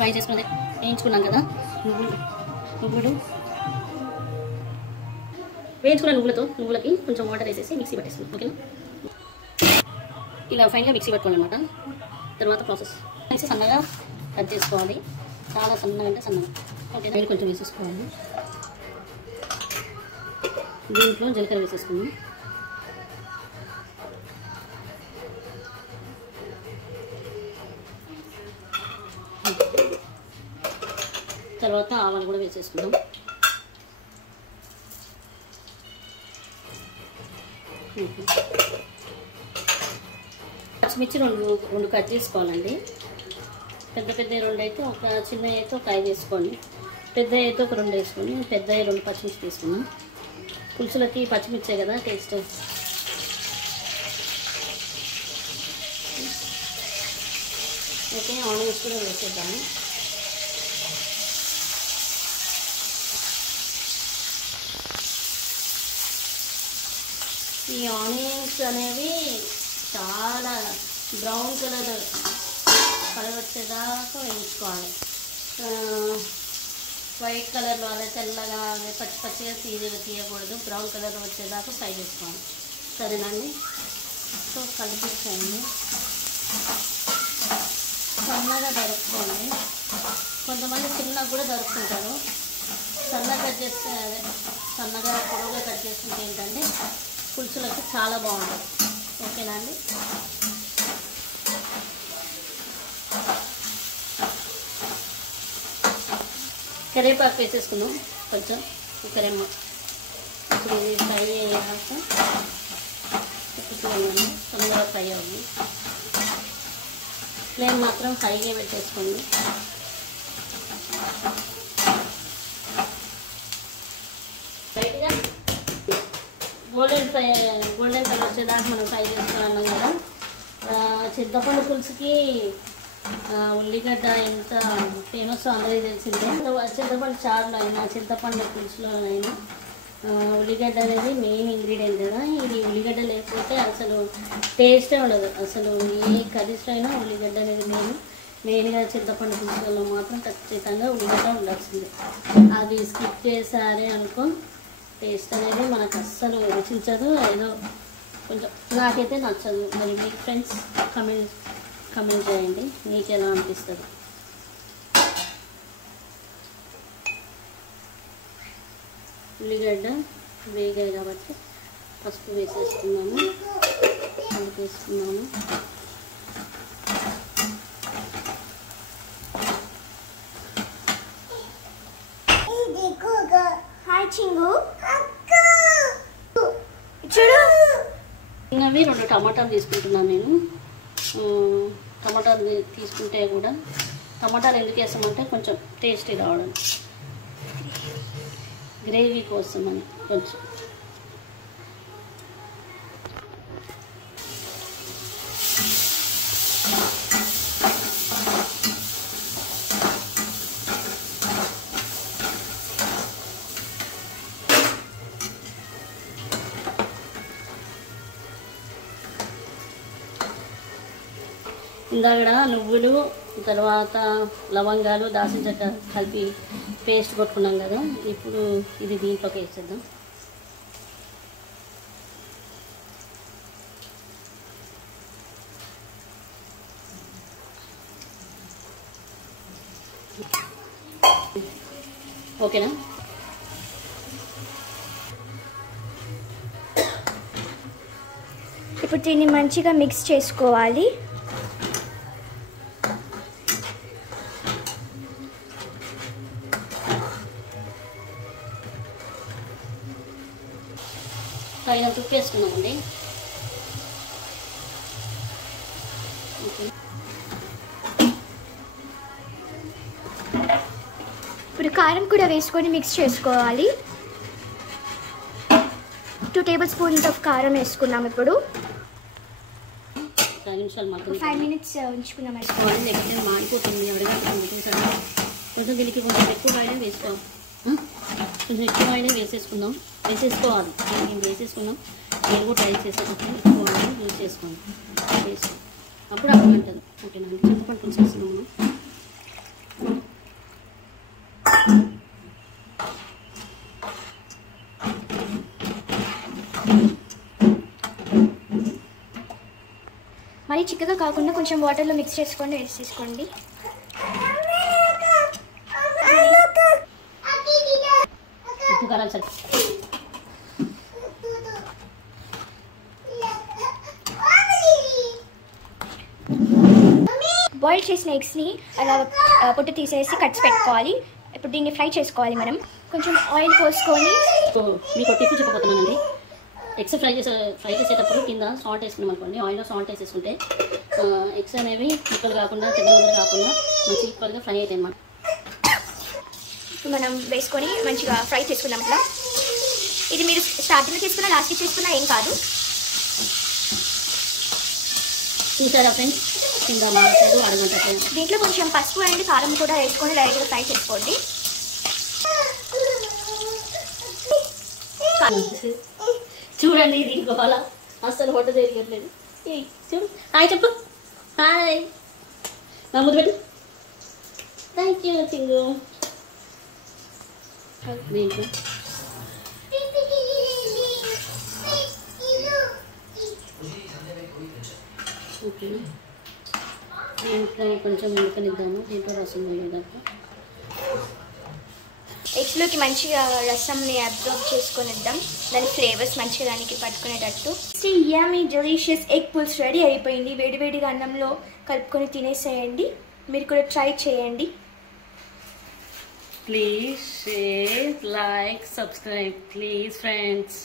Fry చేసుకుని వేయించుకున్నాం కదా నువ్వులు వేయించుకున్న నువ్వులకి కొంచెం వాటర్ వేసేసి మిక్సీ పట్టేసుకున్నాం. ఓకేనా, ఇలా ఫైన్గా మిక్సీ పట్టుకోవాలన్నమాట. తర్వాత ప్రాసెస్ వేసి సన్నగా కట్ చేసుకోవాలి, చాలా సన్నగా అంటే సన్నగా. ఓకే, వేడి కొంచెం వేసేసుకోవాలి. దీంట్లో జీలకర్ర వేసేసుకున్నాం. తర్వాత ఆవాలు కూడా వేసేసుకుందాం. పచ్చిమిర్చి రెండు కట్ చేసుకోవాలండి. పెద్ద రెండు అయితే ఒక చిన్న అయితే ఒక 5 వేసుకోండి, పెద్ద అయితే ఒక 2 వేసుకొని, పెద్ద 2 పచ్చిమిర్చి తీసుకున్నాం. పులుసులకి పచ్చిమిర్చే కదా టేస్ట్. ఓకే, ఆనియన్స్ కూడా వేసేద్దాము. ఈ ఆనియన్స్ అనేవి చాలా బ్రౌన్ కలర్ వచ్చేదాకా వేయించుకోవాలి. వైట్ కలర్లో అదే తెల్లగా అదే పచ్చిగా తీయకూడదు, బ్రౌన్ కలర్ వచ్చేదాకా ఫ్రై చేసుకోవాలి. సరేనండి, సో కలిపించండి. సన్నగా దొరుకుతుంది, కొంతమంది చిన్నగా కూడా దొరుకుతుంటారు. సన్నగా కట్ చేస్తే అదే సన్నగా పొడవుగా కట్ చేసుకుంటే ఏంటంటే పులుసులకి చాలా బాగుంటుంది. ఓకేనా అండి, కరివేపాకు వేసేసుకుందాం కొంచెం. కరేమో ఇప్పుడు ఇది ఫ్రై అయ్యాక తొందరగా ఫ్రై అవుతుంది. ఫ్లేమ్ మాత్రం హైగా పెట్టేసుకోండి. లైట్గా గోల్డెన్ కలర్ వచ్చేదాకా మనం ఫ్రై చేసుకోవాలన్నాం కదా. చింతపండు పులుసుకి ఉల్లిగడ్డ ఎంత ఫేమస్ అందరికీ తెలిసిందే. చింతపండు చారులో అయినా చింతపండు పులుసులో అయినా ఉల్లిగడ్డ అనేది మెయిన్ ఇంగ్రీడియంట్ కదా. ఇది ఉల్లిగడ్డ లేకపోతే అసలు టేస్టే ఉండదు. అసలు ఏ కర్రీస్లో అయినా ఉల్లిగడ్డ అనేది మెయిన్గా చింతపండు పులుసులో మాత్రం ఖచ్చితంగా ఉల్లిగడ్డ ఉండాల్సిందే. అది స్కిప్ చేసారే అనుకో టేస్ట్ అనేది మనకు అస్సలు రుచించదు, ఏదో కొంచెం నాకైతే నచ్చదు. మరి మీకు ఫ్రెండ్స్ కమెంట్ చేయండి మీకు ఎలా అనిపిస్తుంది. ఉల్లిగడ్డ వేగాయి కాబట్టి పసుపు వేసేసుకున్నాము, కలిపేసుకున్నాము. చిన్నవి 2 టమాటాలు తీసుకుంటున్నాను నేను. టమాటాలు తీసుకుంటే కూడా టమాటాలు ఎందుకు వేస్తామంటే కొంచెం టేస్టీ రావడం, గ్రేవీ కోసం అని కొంచెం. ఇందాక నువ్వులు తర్వాత లవంగాలు దాల్చిన చెక్క కలిపి పేస్ట్ కొట్టుకున్నాం కదా. ఇప్పుడు ఇది దీంట్లోకి వేసేద్దాం. ఓకేనా, ఇప్పుడు దీన్ని మంచిగా మిక్స్ చేసుకోవాలి. తగినంత ఉప్పు వేసుకున్నామండి. ఇప్పుడు కారం కూడా వేసుకొని మిక్స్ చేసుకోవాలి. 2 టేబుల్ స్పూన్స్ ఆఫ్ కారం వేసుకున్నాం. ఇప్పుడు 5 నిమిషాలు 5 మినిట్స్ ఉంచుకున్నాం. మాడిపోతుంది, అడగడుతుంది. కొంచెం దీనికి కొంచెం ఎక్కువ ఆయిల్ వేసుకోవాలి. కొంచెం ఎక్కువ ఆయిల్ వేసేసుకోవాలి. నేను వేసేసుకున్నాం. నేను కూడా ట్రై చేసేటప్పుడు ఎక్కువ ఆయిల్ యూజ్ చేసుకోండి. అప్పుడు అప్పుడు అంటుంది. ఓకేనా, చింతపండు పులుసు వేసుకున్నాము. మరీ చిక్కగా కాకుండా కొంచెం వాటర్లో మిక్స్ చేసుకొని వేసేసుకోండి. ఉప్పు కారం సరి. బాయిల్ చేసిన ఎగ్స్ని అలా పొట్టు తీసేసి కట్స్ పెట్టుకోవాలి. ఇప్పుడు దీన్ని ఫ్రై చేసుకోవాలి. మనం కొంచెం ఆయిల్ పోసుకొని మీకు టిప్పు చెప్పబోతున్నానండి. ఎగ్స్ ఫ్రై చేసేటప్పుడు కింద సాల్ట్ వేసుకున్నాం అనుకోండి, ఆయిల్లో సాల్ట్ వేసేసుకుంటే ఎగ్స్ అనేవి ముక్కలు కాకుండా చెద్దలు కాకుండా మంచి ఈక్వల్గా ఫ్రై అవుతాయి అన్నమాట. ఇప్పుడు మనం వేసుకొని మంచిగా ఫ్రై చేసుకుందాం. ఇట్లా ఇది మీరు స్టార్టింగ్లో చేసుకున్నా లాస్ట్కి చేసుకున్నా ఏం కాదు. చూసారా ఫ్రెండ్స్, కింద మారట్లేదు, అడగంటట్లేదు. దీంట్లో కొంచెం పసుపు అండ్ కారం కూడా వేసుకొని డైరెక్ట్గా ఫ్రై చేసుకోండి. చూడండి దీనికి అలా అస్సలు హోట తెలియట్లేదు. చూడు, హాయ్ చెప్పు, హాయ్ నా ముందు పెట్టు. థ్యాంక్ యూ చింగు. దీంట్లో ఓకే, దీంట్లో కొంచెం ఉడకనిద్దాము. దీంట్లో రసం వేయదాకా ఎగ్స్లోకి మంచిగా రసంని అబ్జర్వ్ చేసుకొనిద్దాం. దాని ఫ్లేవర్స్ మంచిగా దానికి పట్టుకునేటట్టు. యమ్మీ డెలీషియస్ ఎగ్ పుల్స్ రెడీ అయిపోయింది. వేడివేడిగా అన్నంలో కలుపుకొని తినేసేయండి. మీరు కూడా ట్రై చేయండి. Please share, like, subscribe please friends.